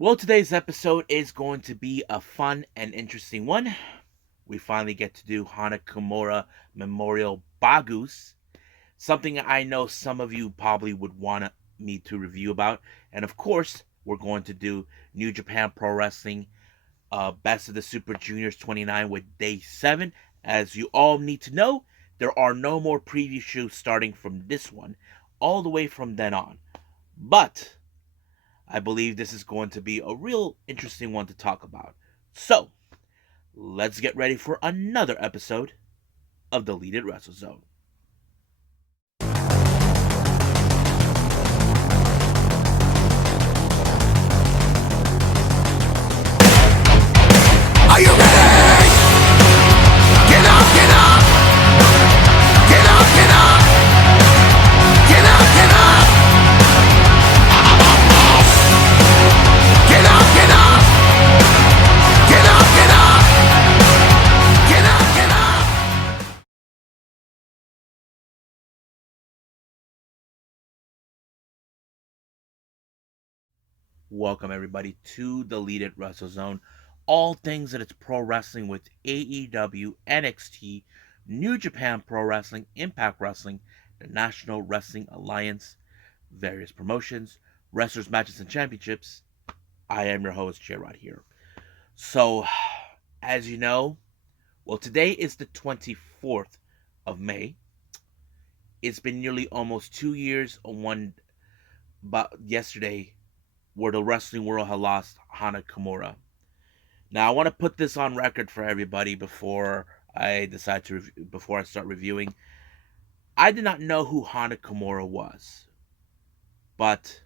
Well, today's episode is going to be a fun and interesting one. We finally get to do Hana Kimura Memorial Bagus, something I know some of you probably would want me to review about. And of course, we're going to do New Japan Pro Wrestling Best of the Super Juniors 29 with Day 7. As you all need to know, there are no more preview shows starting from this one, all the way from then on. But I believe this is going to be a real interesting one to talk about. So, let's get ready for another episode of the Deleted Wrestle Zone. Are you ready? Get up, get up! Get up, get up! Get up, get up! Get up, get up! Get up, get up! Get up, get up! Welcome, everybody, to the Deleted Wrestle Zone. All things that it's pro wrestling with AEW, NXT, New Japan Pro Wrestling, Impact Wrestling, the National Wrestling Alliance, various promotions, wrestlers, matches, and championships. I am your host, J-Rod here. So, as you know, well, today is the 24th of May. It's been nearly almost 2 years on one, but yesterday, where the wrestling world had lost Hana Kimura. Now, I want to put this on record for everybody before before I start reviewing. I did not know who Hana Kimura was, but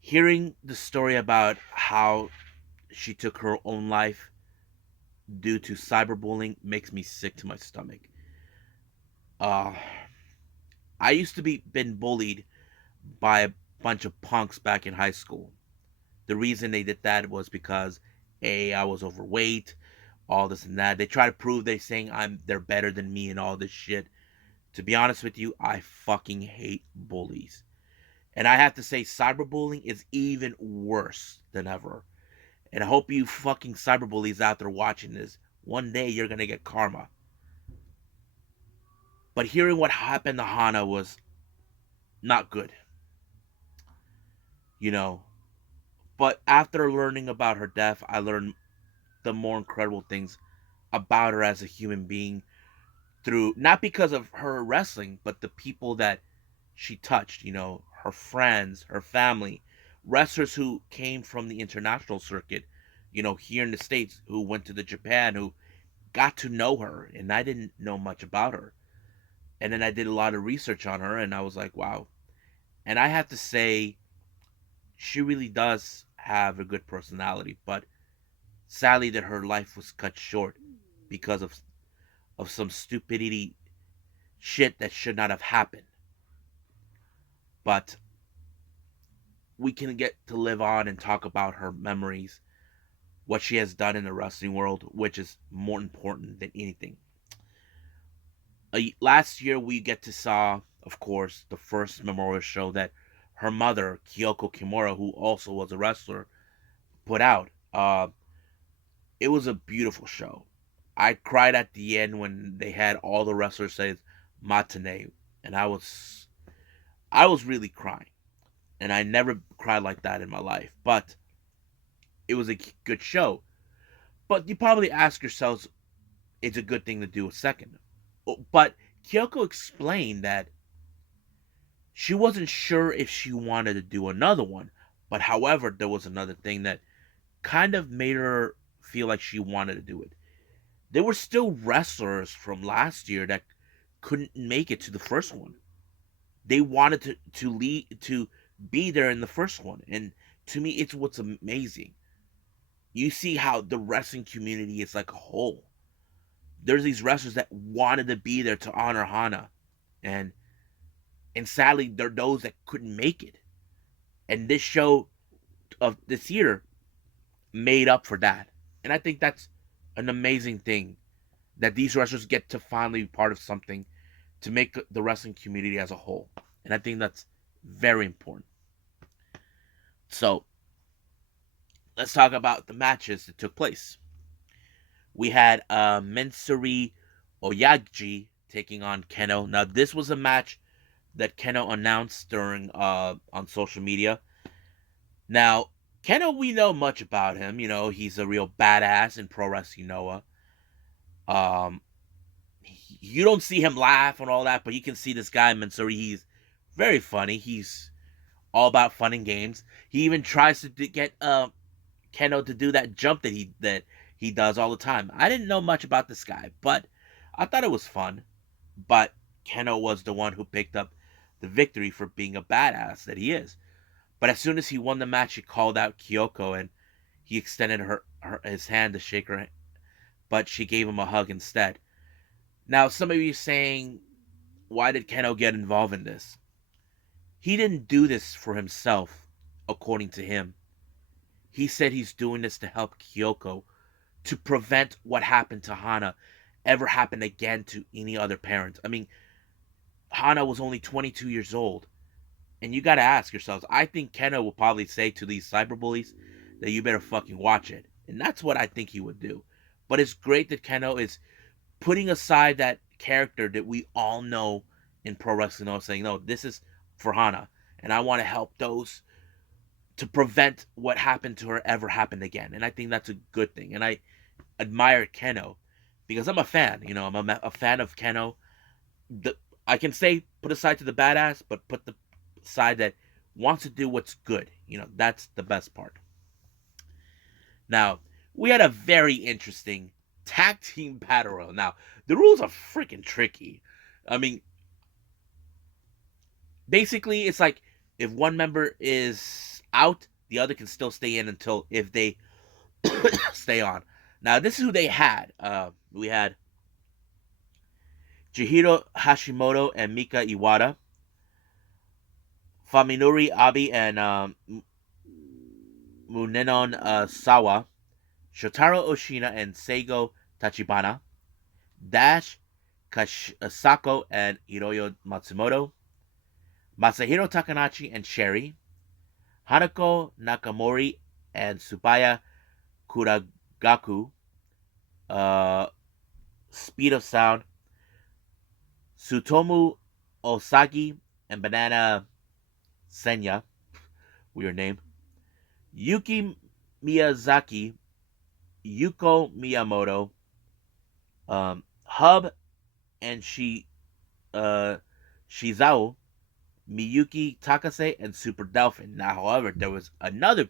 hearing the story about how she took her own life due to cyberbullying makes me sick to my stomach. Uh, I used to be been bullied by a bunch of punks back in high school. The reason they did that was because I was overweight, all this and that. They try to prove they're better than me and all this shit. To be honest with you, I fucking hate bullies. And I have to say cyberbullying is even worse than ever. And I hope you fucking cyberbullies out there watching this, one day you're gonna get karma. But hearing what happened to Hana was not good, you know. But after learning about her death, I learned the more incredible things about her as a human being through not because of her wrestling, but the people that she touched, her friends, her family, wrestlers who came from the international circuit, here in the States who went to the Japan, who got to know her, and I didn't know much about her. And then I did a lot of research on her, and I was like, wow. And I have to say, she really does have a good personality, but sadly that her life was cut short because of some stupidity shit that should not have happened. But we can get to live on and talk about her memories, what she has done in the wrestling world, which is more important than anything. Last year, we get to saw, of course, the first memorial show that her mother, Kyoko Kimura, who also was a wrestler, put out. It was a beautiful show. I cried at the end when they had all the wrestlers say "matane," and I was really crying, and I never cried like that in my life. But it was a good show. But you probably ask yourselves, it's a good thing to do a second. But Kyoko explained that she wasn't sure if she wanted to do another one. But however, there was another thing that kind of made her feel like she wanted to do it. There were still wrestlers from last year that couldn't make it to the first one. They wanted to be there in the first one, and to me, it's what's amazing. You see how the wrestling community is like a whole. There's these wrestlers that wanted to be there to honor Hana, and and sadly, there are those that couldn't make it. And this show of this year made up for that, and I think that's an amazing thing that these wrestlers get to finally be part of something to make the wrestling community as a whole. And I think that's very important. So, let's talk about the matches that took place. We had Mensuri Oyagi taking on Keno. Now, this was a match that Keno announced during on social media. Now, Keno, we know much about him. You know, he's a real badass in Pro Wrestling Noah. Um, you don't see him laugh and all that, but you can see this guy Mensuri. He's very funny. He's all about fun and games. He even tries to get Keno to do that jump that he does all the time. I didn't know much about this guy, but I thought it was fun. But Keno was the one who picked up the victory for being a badass that he is. But as soon as he won the match, he called out Kyoko and he extended his hand to shake her, but she gave him a hug instead. Now, some of you saying, why did Keno get involved in this? He didn't do this for himself, according to him. He said he's doing this to help Kyoko, to prevent what happened to Hana ever happen again to any other parent. I mean, Hana was only 22 years old. And you gotta ask yourselves, I think Keno will probably say to these cyberbullies that you better fucking watch it. And that's what I think he would do. But it's great that Keno is putting aside that character that we all know in pro wrestling, saying, no, this is for Hana. And I want to help those to prevent what happened to her ever happen again. And I think that's a good thing. And I admire Keno because I'm a fan. You know, I'm a fan of Keno. The, I can say put aside to the badass, but put the side that wants to do what's good. You know, that's the best part. Now, we had a very interesting tag team battle royal. Now, the rules are freaking tricky. I mean, basically, it's like if one member is out, the other can still stay in until if they stay on. Now, this is who they had. We had Chihiro Hashimoto and Mika Iwata, Faminori Abi and Munenon Sawa, Shotaro Oshina and Seigo Tachibana, Dash Kasako and Hiroyo Matsumoto, Masahiro Takanashi and Sherry, Hanako Nakamori and Tsubaya Kuragaku, Speed of Sound, Sutomu Osagi and Banana Senya, weird name, Yuki Miyazaki, Yuko Miyamoto, Hub and Shizao, Miyuki Takase, and Super Delphin. Now, however, there was another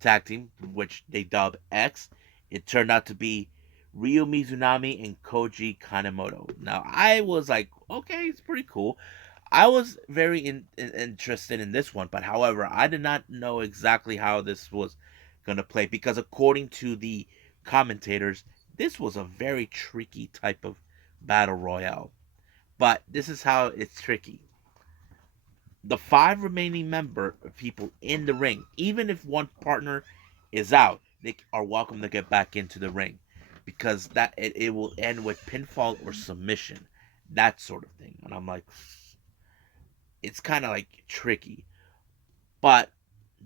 tag team, which they dubbed X. It turned out to be Ryu Mizunami and Koji Kanemoto. Now, I was like, okay, it's pretty cool. I was very interested in this one, but however, I did not know exactly how this was going to play because according to the commentators, this was a very tricky type of battle royale. But this is how it's tricky. The five remaining member people in the ring, even if one partner is out, they are welcome to get back into the ring because it will end with pinfall or submission, that sort of thing. And I'm like, it's kind of like tricky. But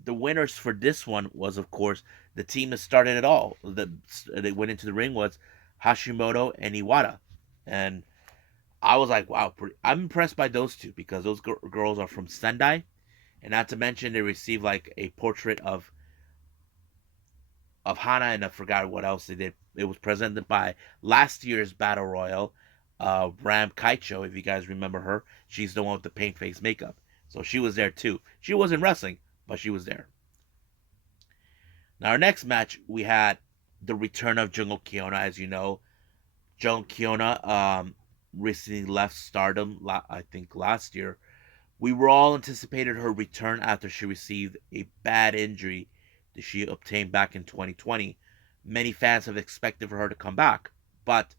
the winners for this one was, of course, the team that started it all. They went into the ring was Hashimoto and Iwata, and I was like, wow, I'm impressed by those two because those girls are from Sendai, and not to mention they received like a portrait of Hana, and I forgot what else they did. It was presented by last year's Battle Royal, Ram Kaicho, if you guys remember her. She's the one with the paint face makeup. So she was there too. She wasn't wrestling, but she was there. Now, our next match, we had the return of Jungle Kiona. As you know, Jungle Kiona recently left Stardom, I think last year. We were all anticipated her return after she received a bad injury that she obtained back in 2020. Many fans have expected for her to come back, but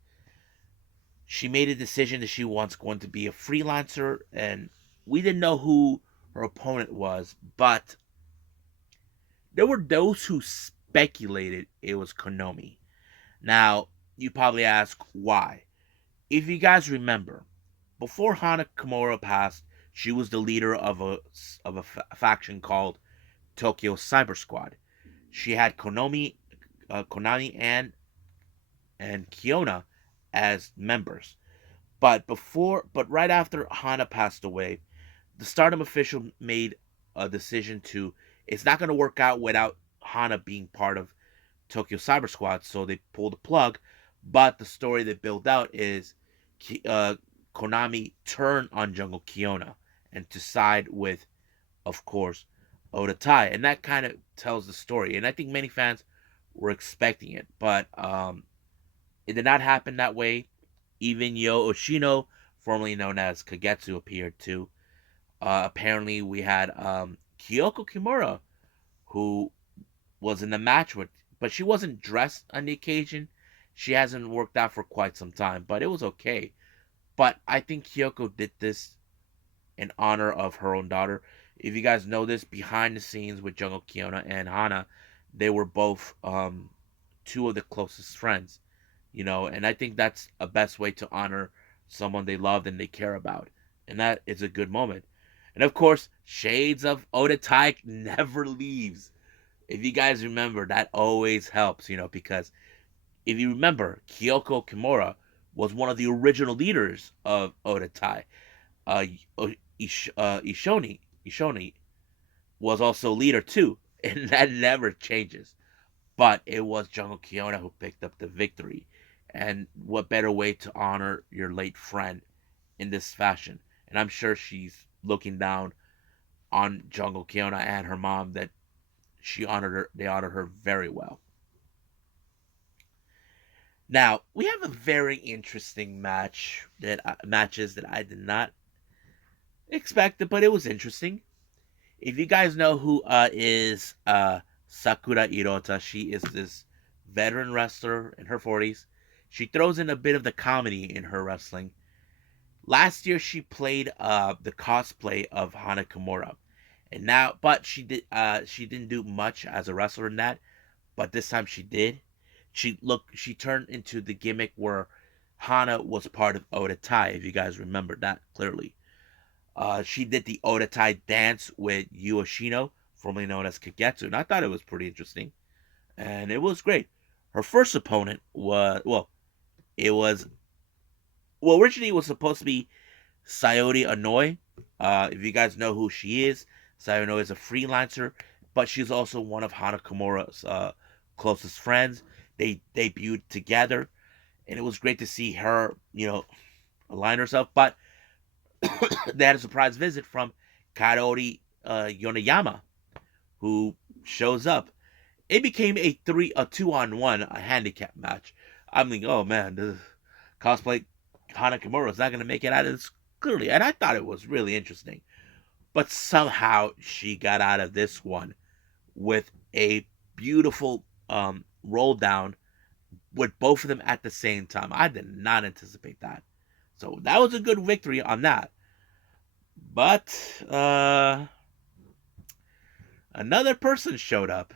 she made a decision that she wants going to be a freelancer, and we didn't know who her opponent was, but there were those who speculated it was Konami. Now, you probably ask why. If you guys remember, before Hana Kimura passed, she was the leader of a faction called Tokyo Cyber Squad. she had Konami and Kiona as members. But right after Hana passed away, the Stardom official made a decision to it's not going to work out without Hana being part of Tokyo Cyber Squad, so they pulled the plug. But the story they build out is uh, Konami turned on Jungle Kiona and to side with, of course, Oda Tai, and that kind of tells the story. And I think many fans were expecting it, but it did not happen that way. Even Yo Oshino, formerly known as Kagetsu, appeared too. Apparently, we had Kyoko Kimura, who was in the match with, but she wasn't dressed on the occasion. She hasn't worked out for quite some time, but it was okay. But I think Kyoko did this in honor of her own daughter. If you guys know this, behind the scenes with Jungle Kiona and Hana, they were both two of the closest friends, and I think that's a best way to honor someone they loved and they care about. And that is a good moment. And of course, Shades of Oda Tai never leaves. If you guys remember, that always helps, because if you remember, Kyoko Kimura was one of the original leaders of Oda Tai. Uh, Ishoni was also leader too, and that never changes. But it was Jungle Kiona who picked up the victory. And what better way to honor your late friend in this fashion? And I'm sure she's looking down on Jungle Kiona and her mom that they honored her very well. Now, we have a very interesting matches that I did not expect, but it was interesting. If you guys know who is Sakura Hirota, she is this veteran wrestler in her 40s. She throws in a bit of the comedy in her wrestling. Last year, she played the cosplay of Hana Kimura, and now, but she didn't do much as a wrestler in that. But this time she did. She turned into the gimmick where Hana was part of Oda Tai. If you guys remember that clearly. She did the Odatai dance with Yuoshino, formerly known as Kagetsu, and I thought it was pretty interesting. And it was great. Her first opponent it was, originally it was supposed to be Sayori Anoi. If you guys know who she is, Sayori Anoi is a freelancer, but she's also one of Hana Kimura's closest friends. They debuted together, and it was great to see her, align herself. But they had a surprise visit from Kaori Yonayama, who shows up. It became a 2-on-1 handicap match. I'm like, oh man, the cosplay Hana Kimura is not going to make it out of this clearly, and I thought it was really interesting. But somehow she got out of this one with a beautiful roll down with both of them at the same time. I did not anticipate that. So that was a good victory on that. But another person showed up.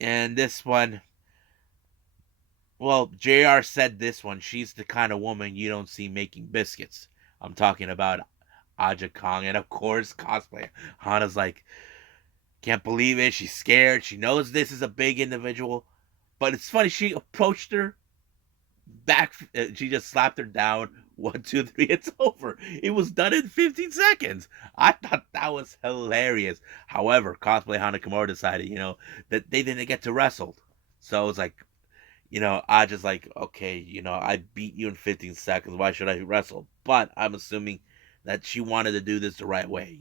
And this one, well, JR said this one, she's the kind of woman you don't see making biscuits. I'm talking about Aja Kong. And of course, cosplay. Hana's like, can't believe it. She's scared. She knows this is a big individual. But it's funny, she approached her back. She just slapped her down. 1, 2, 3. It's over. It was done in 15 seconds. I thought that was hilarious. However, cosplay Hana Kimura decided, that they didn't get to wrestle. So it was like, I just like, okay, I beat you in 15 seconds. Why should I wrestle? But I'm assuming that she wanted to do this the right way.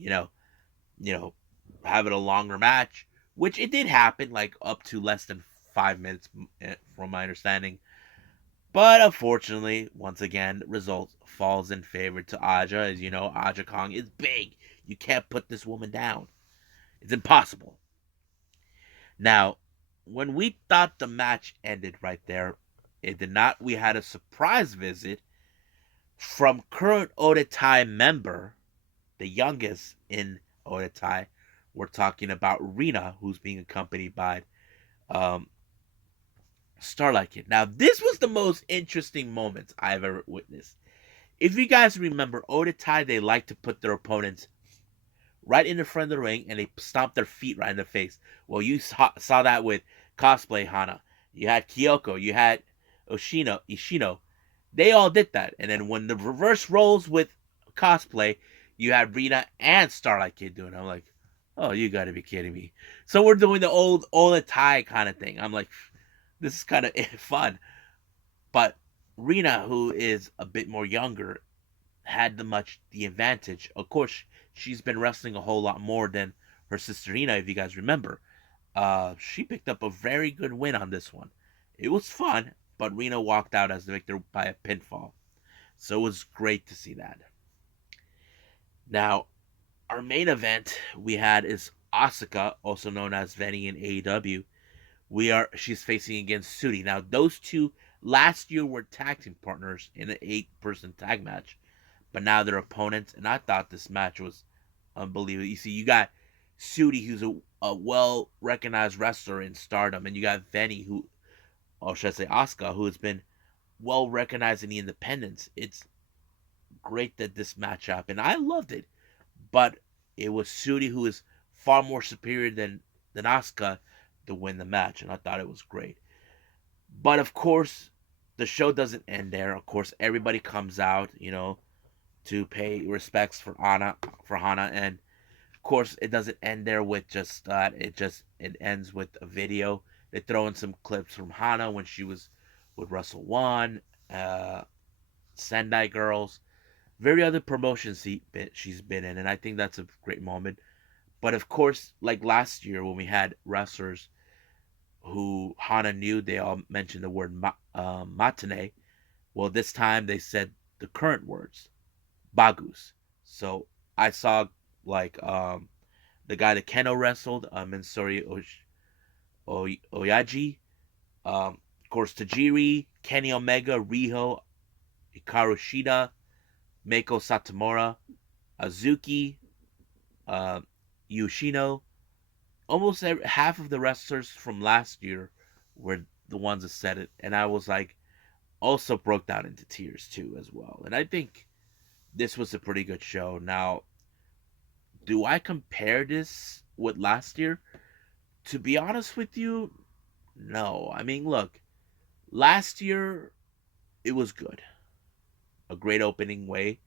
Have it a longer match, which it did happen, like up to less than 5 minutes, from my understanding. But unfortunately, once again, result falls in favor to Aja. As you know, Aja Kong is big. You can't put this woman down. It's impossible. Now, when we thought the match ended right there, it did not. We had a surprise visit from current Odatai member, the youngest in Odatai. We're talking about Rina, who's being accompanied by um, Starlight Kid. Now, this was the most interesting moments I've ever witnessed. If you guys remember, Odatai, they like to put their opponents right in the front of the ring and they stomp their feet right in the face. Well, you saw that with cosplay Hana. You had Kyoko, you had Ishino. They all did that. And then when the reverse roles with cosplay, you had Rina and Starlight Kid doing it. I'm like, oh, you got to be kidding me. So we're doing the old Ola kind of thing. I'm like, this is kind of fun. But Rina, who is a bit more younger, had the advantage. Of course, she's been wrestling a whole lot more than her sister Rina, if you guys remember. She picked up a very good win on this one. It was fun, but Rina walked out as the victor by a pinfall. So it was great to see that. Now, our main event we had is Asuka, also known as Veni in AEW. She's facing against Sudi. Now, those two last year were tag team partners in an 8-person tag match, but now they're opponents, and I thought this match was unbelievable. You see, you got Sudi, who's a well recognized wrestler in Stardom, and you got Veni, or should I say Asuka, who has been well recognized in the independents. It's great that this match happened. I loved it, but it was Sudi who is far more superior than Asuka to win the match, and I thought it was great. But of course, the show doesn't end there. Of course, everybody comes out, to pay respects for Hana, and of course, it doesn't end there with just that. It ends with a video. They throw in some clips from Hana when she was with Russell One, uh, Sendai Girls, very other promotions she's been in, and I think that's a great moment. But of course, like last year when we had wrestlers who Hana knew, they all mentioned the word matane. Well, this time they said the current words, Bagus. So I saw like the guy that Keno wrestled, Mensuri Oyaji, of course Tajiri, Kenny Omega, Riho, Hikaru Shida, Meiko Satomura, Azuki, uh, Yoshino. Almost half of the wrestlers from last year were the ones that said it, and I was like, also broke down into tears too as well. And I think this was a pretty good show. Now, do I compare this with last year? To be honest with you, no. I mean, look, last year it was good, a great opening way,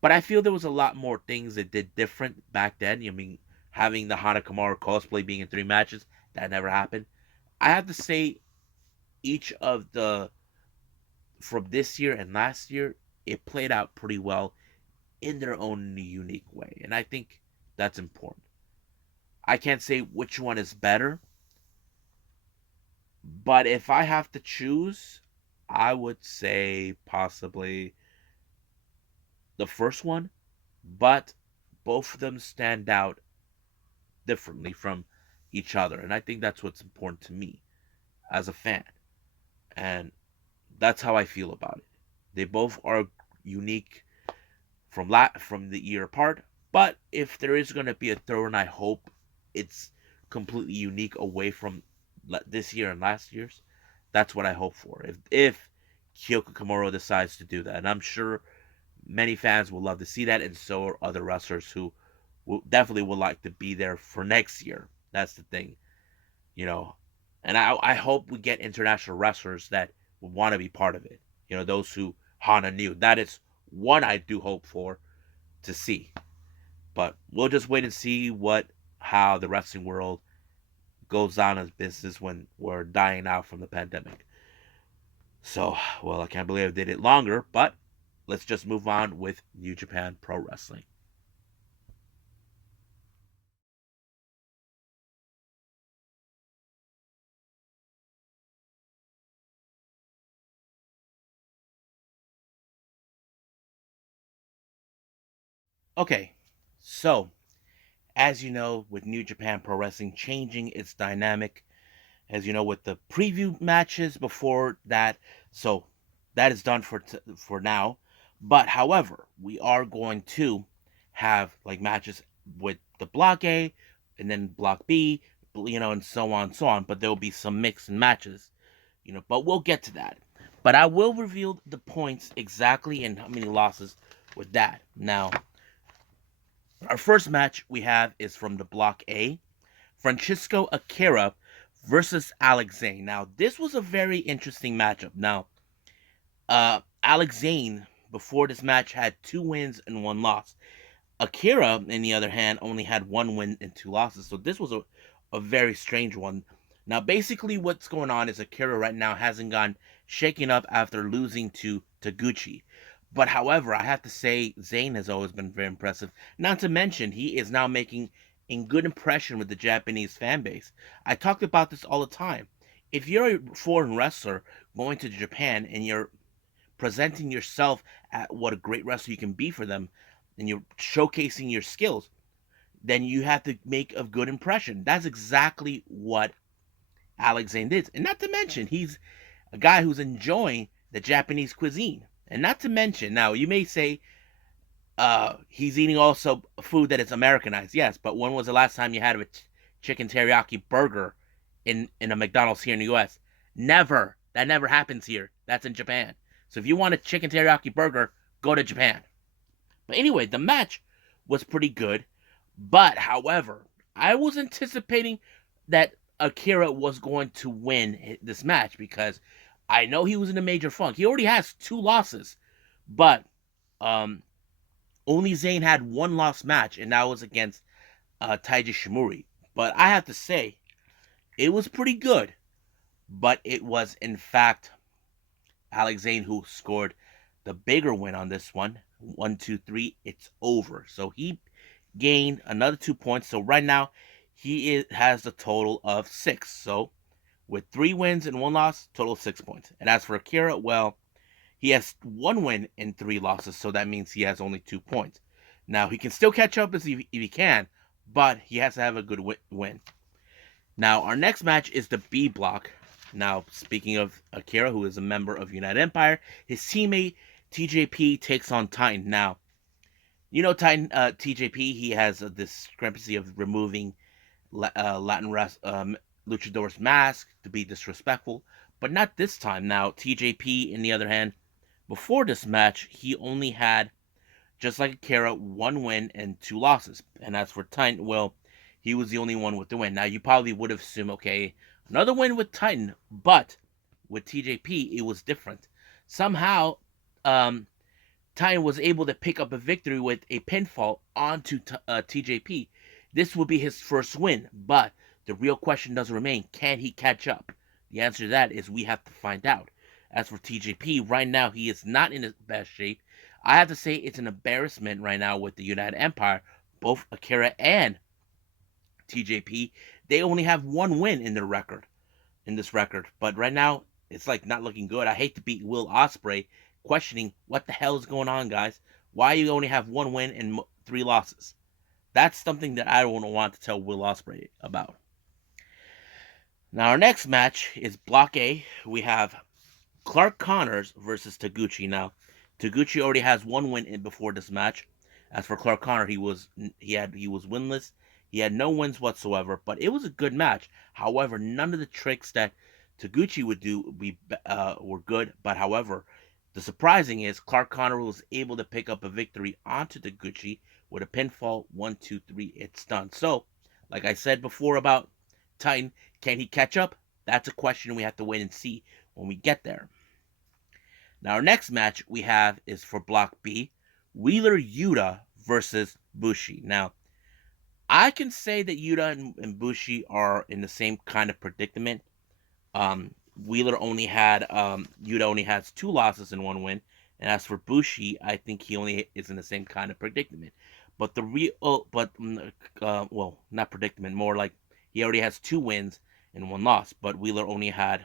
but I feel there was a lot more things that did different back then. I mean, having the Hana Kimura cosplay being in 3 matches, that never happened. I have to say, each of the from this year and last year, it played out pretty well in their own unique way, and I think that's important. I can't say which one is better, but if I have to choose, I would say possibly the first one, but both of them stand out differently from each other, and I think that's what's important to me as a fan, and that's how I feel about it. They both are unique from the year apart, but if there is going to be a third one, I hope it's completely unique away from this year and last year's. That's what I hope for. If Kyoko Kimura decides to do that, and I'm sure many fans will love to see that, and so are other wrestlers who definitely would like to be there for next year. That's the thing, you know. And I hope we get international wrestlers that would want to be part of it. Those who Hana knew. That is one I do hope for to see. But we'll just wait and see how the wrestling world goes on as business when we're dying out from the pandemic. So, well, I can't believe I did it longer, but let's just move on with New Japan Pro Wrestling. Okay, so as you know, with New Japan Pro Wrestling changing its dynamic, as you know, with the preview matches before that, so that is done for now. But however, we are going to have like matches with the Block A and then Block B, and so on and so on. But there will be some mix and matches, But we'll get to that. But I will reveal the points exactly and how many losses with that. Now, Our first match we have is from the Block A, Francisco Akira versus Alex Zane. Now, this was a very interesting matchup. Now, Alex Zane, before this match, had 2 wins and 1 loss. Akira, on the other hand, only had 1 win and 2 losses. So this was a very strange one. Now, basically, what's going on is Akira right now hasn't gone shaken up after losing to Taguchi. But however, I have to say Zayn has always been very impressive. Not to mention, he is now making a good impression with the Japanese fan base. I talked about this all the time. If you're a foreign wrestler going to Japan and you're presenting yourself at what a great wrestler you can be for them, and you're showcasing your skills, then you have to make a good impression. That's exactly what Alex Zane did. And not to mention, he's a guy who's enjoying the Japanese cuisine. And not to mention, now you may say he's eating also food that is Americanized. Yes, but when was the last time you had a chicken teriyaki burger in a McDonald's here in the U.S.? Never. That never happens here. That's in Japan. So if you want a chicken teriyaki burger, go to Japan. But anyway, the match was pretty good. But however, I was anticipating that Akira was going to win this match because I know he was in a major funk. He already has 2 losses, but um, only Zayn had 1 loss match, and that was against Taiji Shimori. But I have to say, it was pretty good. But it was in fact Alex Zane who scored the bigger win on this one. 1, 2, 3. It's over. So he gained another 2 points. So right now has a total of 6. So with 3 wins and 1 loss, total of 6 points. And as for Akira, well, he has 1 win and 3 losses. So that means he has only 2 points. Now he can still catch up if he can, but he has to have a good win. Now our next match is the B block. Now, speaking of Akira, who is a member of United Empire, his teammate TJP takes on Titan. Now, you know Titan TJP, he has a discrepancy of removing Latin luchador's mask to be disrespectful, but not this time. Now, TJP, on the other hand, before this match, he only had, just like Akira, 1 win and 2 losses. And as for Titan, well, he was the only one with the win. Now, you probably would have assumed, okay, another win with Titan, but with TJP, it was different. Somehow, Titan was able to pick up a victory with a pinfall onto TJP. This would be his first win, but the real question does remain, can he catch up? The answer to that is we have to find out. As for TJP, right now he is not in his best shape. I have to say it's an embarrassment right now with the United Empire. Both Akira and TJP, they only have 1 win in this record. But right now, it's like not looking good. I hate to beat Will Ospreay, questioning what the hell is going on, guys. Why you only have 1 win and 3 losses? That's something that I don't want to tell Will Ospreay about. Now our next match is Block A. We have Clark Connors versus Taguchi. Now Taguchi already has 1 win in before this match. As for Clark Connor, he was winless. He had no wins whatsoever, but it was a good match. However, none of the tricks that Taguchi would do were good. But however, the surprising is Clark Connor was able to pick up a victory onto Taguchi with a pinfall. 1, 2, 3. It's done. So, like I said before about Titan, can he catch up? That's a question we have to wait and see when we get there. Now, our next match we have is for Block B, Wheeler Yuta versus Bushi. Now, I can say that Yuta and Bushi are in the same kind of predicament. Wheeler only had Yuta only has 2 losses and 1 win, and as for Bushi, I think he only is in the same kind of predicament. But the real, well, not predicament, more like he already has 2 wins and 1 loss. But Wheeler only had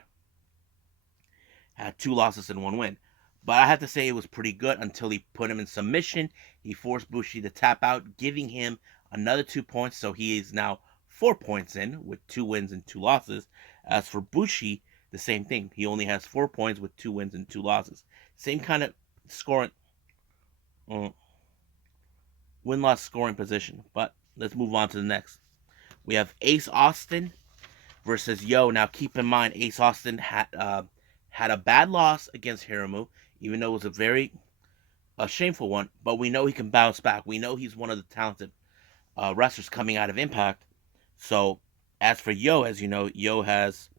2 losses and 1 win. But I have to say it was pretty good until he put him in submission. He forced Bushi to tap out, giving him another 2 points. So he is now 4 points in with 2 wins and 2 losses. As for Bushi, the same thing. He only has 4 points with 2 wins and 2 losses. Same kind of scoring, win-loss scoring position. But let's move on to the next. We have Ace Austin versus Yo. Now keep in mind, Ace Austin had a bad loss against Hiramu, even though it was a shameful one. But we know he can bounce back. We know he's one of the talented wrestlers coming out of Impact. So, as for Yo, as you know, Yo has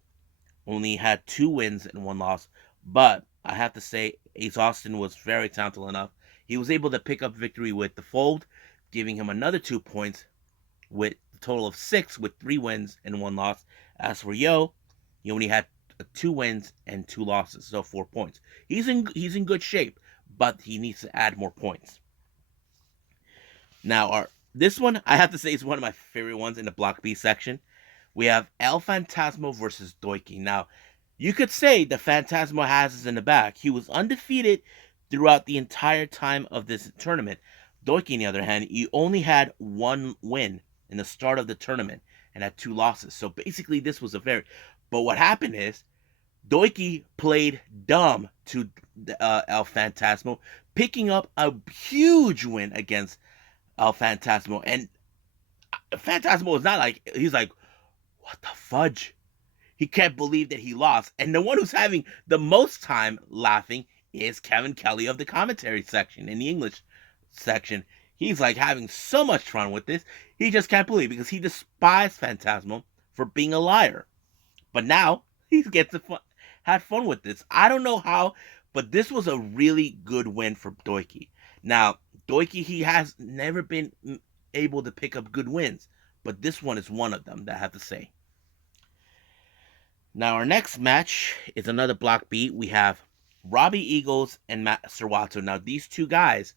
only had 2 wins and 1 loss. But I have to say, Ace Austin was very talented enough. He was able to pick up victory with the Fold, giving him another 2 points with a total of 6 with 3 wins and 1 loss. As for Yo, he only had 2 wins and 2 losses, so 4 points. He's in good shape, but he needs to add more points. Now, this one I have to say is one of my favorite ones in the Block B section. We have El Fantasmo versus Doiki. Now, you could say the Fantasmo has us in the back. He was undefeated throughout the entire time of this tournament. Doiki, on the other hand, he only had 1 win in the start of the tournament and had 2 losses. So basically, this was a very. But what happened is Doiki played dumb to El Fantasmo, picking up a huge win against El Fantasmo. And Fantasmo was not like, he's like, what the fudge? He can't believe that he lost. And the one who's having the most time laughing is Kevin Kelly of the commentary section in the English section. He's like having so much fun with this. He just can't believe because he despised Phantasmo for being a liar. But now he gets to had fun with this. I don't know how, but this was a really good win for Doiki. Now, Doiki, he has never been able to pick up good wins, but this one is one of them that I have to say. Now, our next match is another Block B. We have Robbie Eagles and Master Wato. Now, these two guys,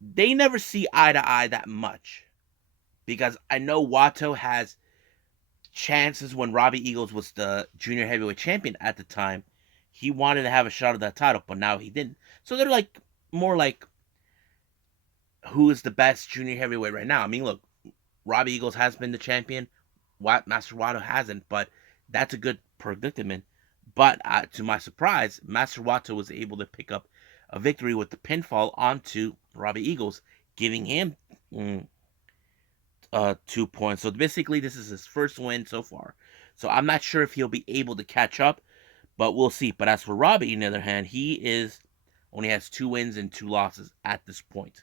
they never see eye to eye that much because I know Wato has chances when Robbie Eagles was the junior heavyweight champion at the time. He wanted to have a shot at that title, but now he didn't. So they're like more like who is the best junior heavyweight right now. I mean, look, Robbie Eagles has been the champion. Master Wato hasn't, but that's a good predicament. But to my surprise, Master Wato was able to pick up a victory with the pinfall onto Robbie Eagles, giving him 2 points. So basically, this is his first win so far. So I'm not sure if he'll be able to catch up, but we'll see. But as for Robbie, on the other hand, he only has 2 wins and 2 losses at this point.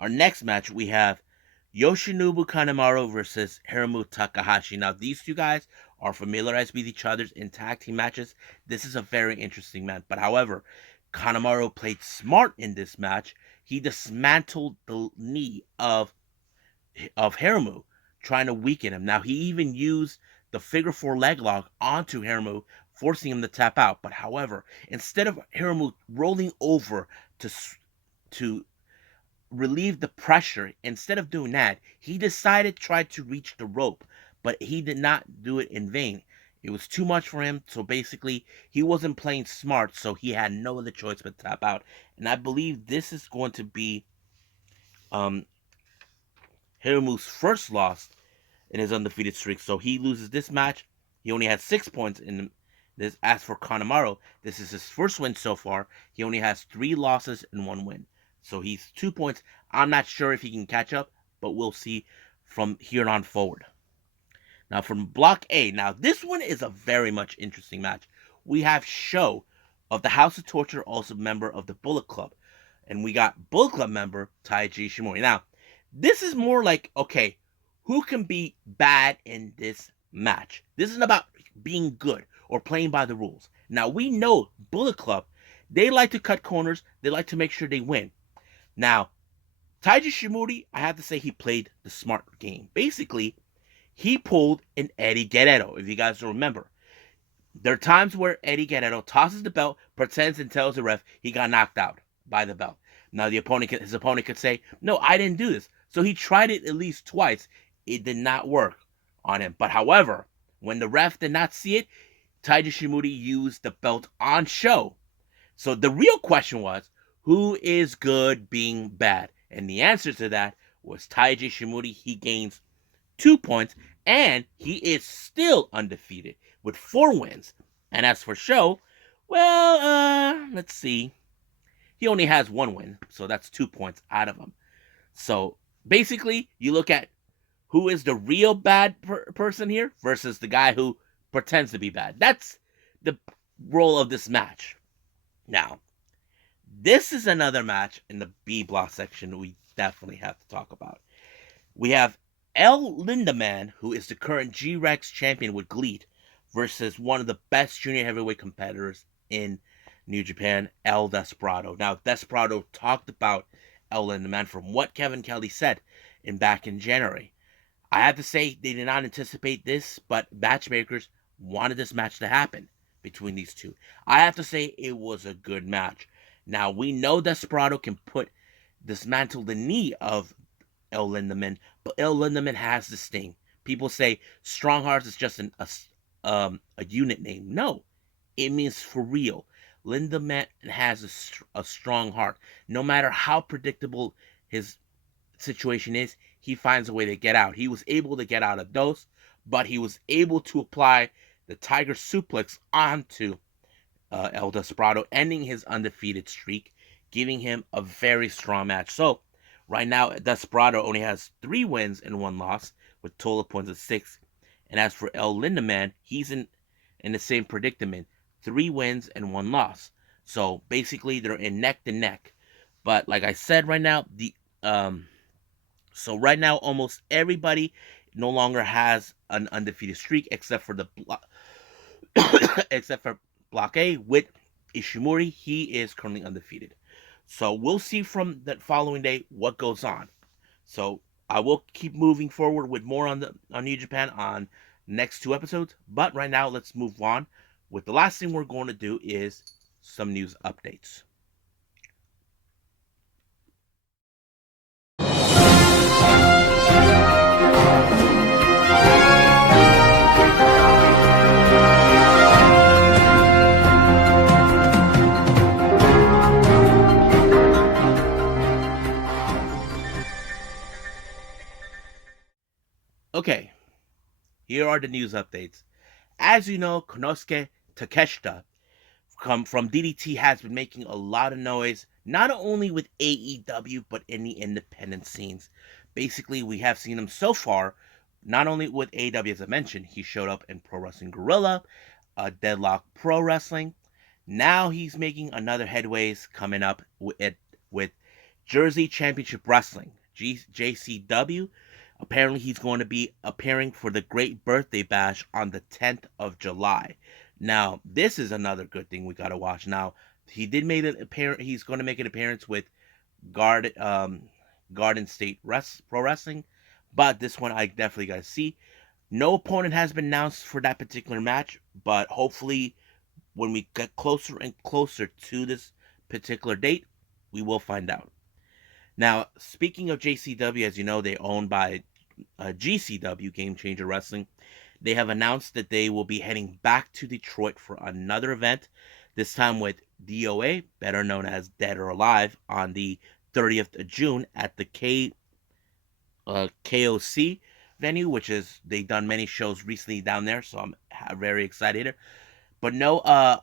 Our next match, we have Yoshinobu Kanemaru versus Hiromu Takahashi. Now, these two guys are familiarized with each other in tag team matches. This is a very interesting match. But however, Kanemaru played smart in this match. He dismantled the knee of Hiromu, trying to weaken him. Now, he even used the figure 4 leg lock onto Hiromu, forcing him to tap out. But however, instead of Hiromu rolling over to relieve the pressure, instead of doing that, he decided to try to reach the rope, but he did not do it in vain. It was too much for him, so basically he wasn't playing smart, so he had no other choice but to tap out. And I believe this is going to be Hiromu's first loss in his undefeated streak. So he loses this match. He only had 6 points in this. As for Kanemaru, this is his first win so far. He only has 3 losses and 1 win. So he's 2 points. I'm not sure if he can catch up, but we'll see from here on forward. Now from Block A. Now this one is a very much interesting match. We have Sho of the House of Torture, also member of the Bullet Club. And we got Bullet Club member Taiji Ishimori. Now, this is more like, okay, who can be bad in this match? This isn't about being good or playing by the rules. Now, we know Bullet Club, they like to cut corners. They like to make sure they win. Now, Taiji Shimori, I have to say he played the smart game. Basically, he pulled an Eddie Guerrero, if you guys don't remember. There are times where Eddie Guerrero tosses the belt, pretends and tells the ref he got knocked out by the belt. Now, his opponent could say, no, I didn't do this. So he tried it at least twice. It did not work on him. But however, when the ref did not see it, Taiji Shimori used the belt on Sho. So the real question was, who is good being bad? And the answer to that was Taiji Shimori. He gains 2 points, and he is still undefeated with 4 wins. And as for Sho, well, let's see. He only has 1 win, so that's 2 points out of him. So basically, you look at who is the real bad person here versus the guy who pretends to be bad. That's the role of this match. Now, this is another match in the B block section we definitely have to talk about. We have El Lindaman, who is the current G-Rex champion with GLEAT, versus one of the best junior heavyweight competitors in New Japan, El Desperado. Now, Desperado talked about El Lindaman from what Kevin Kelly said back in January. I have to say they did not anticipate this, but matchmakers wanted this match to happen between these two. I have to say it was a good match. Now we know Desperado can dismantle the knee of El Lindaman, but El Lindaman has this thing. People say Strong Hearts is just a unit name. No, it means for real. Lindaman has a strong heart. No matter how predictable his situation is, he finds a way to get out. He was able to get out of those, but he was able to apply the Tiger Suplex onto El Desperado, ending his undefeated streak, giving him a very strong match. So, right now, Desperado only has 3 wins and 1 loss, with total points of 6. And as for El Lindaman, he's in the same predicament, 3 wins and 1 loss. So basically, they're in neck to neck. But like I said, right now, right now, almost everybody no longer has an undefeated streak except for except for Block A with Ishimori. He is currently undefeated. So we'll see from that following day what goes on. So I will keep moving forward with more on New Japan on next 2 episodes. But right now, let's move on. With the last thing we're going to do is some news updates. Okay, here are the news updates. As you know, Konosuke Takeshita from DDT has been making a lot of noise, not only with AEW, but in the independent scenes. Basically, we have seen him so far, not only with AEW, as I mentioned, he showed up in Pro Wrestling Guerrilla, Deadlock Pro Wrestling. Now he's making another headways coming up with Jersey Championship Wrestling, JCW. Apparently, he's going to be appearing for the Great Birthday Bash on the 10th of July. Now, this is another good thing we gotta watch. Now, he did make an appearance. He's going to make an appearance with Garden State Pro Wrestling, but this one I definitely gotta see. No opponent has been announced for that particular match, but hopefully, when we get closer and closer to this particular date, we will find out. Now, speaking of JCW, as you know, they're owned by GCW, Game Changer Wrestling. They have announced that they will be heading back to Detroit for another event, this time with DOA, better known as Dead or Alive, on the 30th of June at the KOC venue, which is, they've done many shows recently down there, so I'm very excited. But no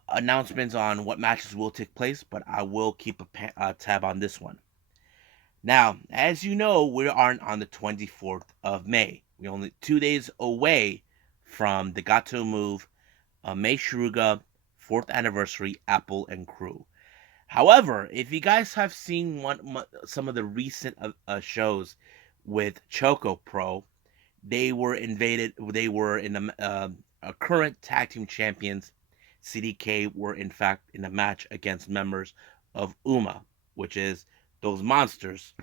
announcements on what matches will take place, but I will keep a tab on this one. Now, as you know, we are on the 24th of May. We're only 2 days away from the Gato Move Mei Suruga 4th anniversary Apple and Crew. However, if you guys have seen some of the recent shows with Choco Pro, they were invaded. They were in a current tag team champions. CDK were in fact in a match against members of UMA, which is those monsters.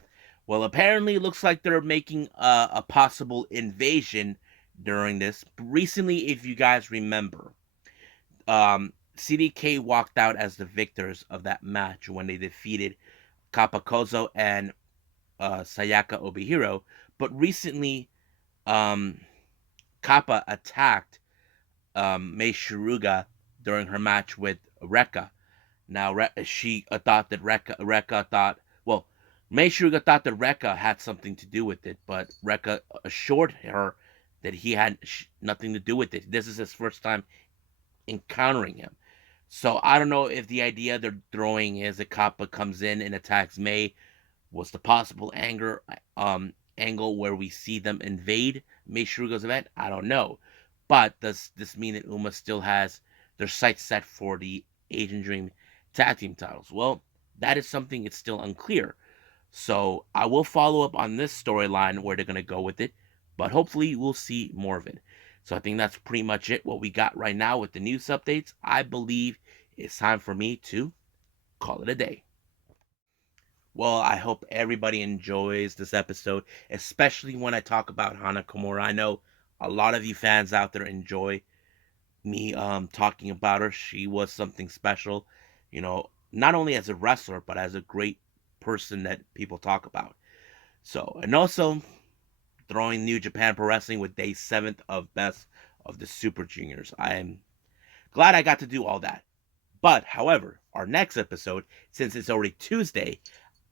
Well, apparently, it looks like they're making a possible invasion during this. Recently, if you guys remember, CDK walked out as the victors of that match when they defeated Kapakozo and Sayaka Obihiro. But recently, Kappa attacked Mei Suruga during her match with Rekka. Now, she thought that Rekka thought, well, Mei Suruga thought that Rekka had something to do with it, but Rekka assured her that he had nothing to do with it. This is his first time encountering him. So I don't know if the idea they're throwing is that Kappa comes in and attacks Mei was the possible angle where we see them invade Mei Suruga's event. I don't know. But does this mean that Uma still has their sights set for the Asian Dream tag team titles? Well, that is something it's still unclear. So I will follow up on this storyline where they're gonna go with it, but hopefully we'll see more of it. So I think that's pretty much it. What we got right now with the news updates. I believe it's time for me to call it a day. Well, I hope everybody enjoys this episode, especially when I talk about Hana Kimura. I know a lot of you fans out there enjoy me talking about her. She was something special, not only as a wrestler but as a great person that people talk about. So, and also throwing New Japan Pro Wrestling with day 7th of Best of the Super Juniors. I'm glad I got to do all that. But, however, our next episode, since it's already Tuesday,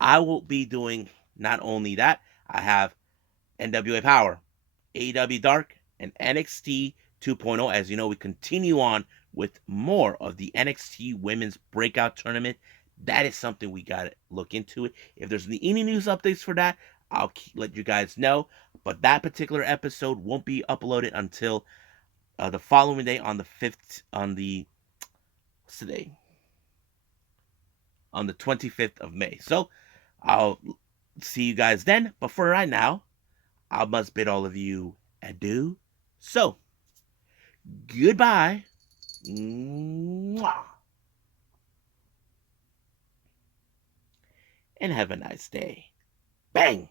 I will be doing not only that, I have NWA Power, AEW Dark, and NXT 2.0. As you know, we continue on with more of the NXT Women's Breakout Tournament. That is something we got to look into it. If there's any news updates for that, I'll let you guys know. But that particular episode won't be uploaded until the following day on the 5th, what's today? On the 25th of May. So I'll see you guys then. But for right now, I must bid all of you adieu. So, goodbye. Mwah. And have a nice day. Bang!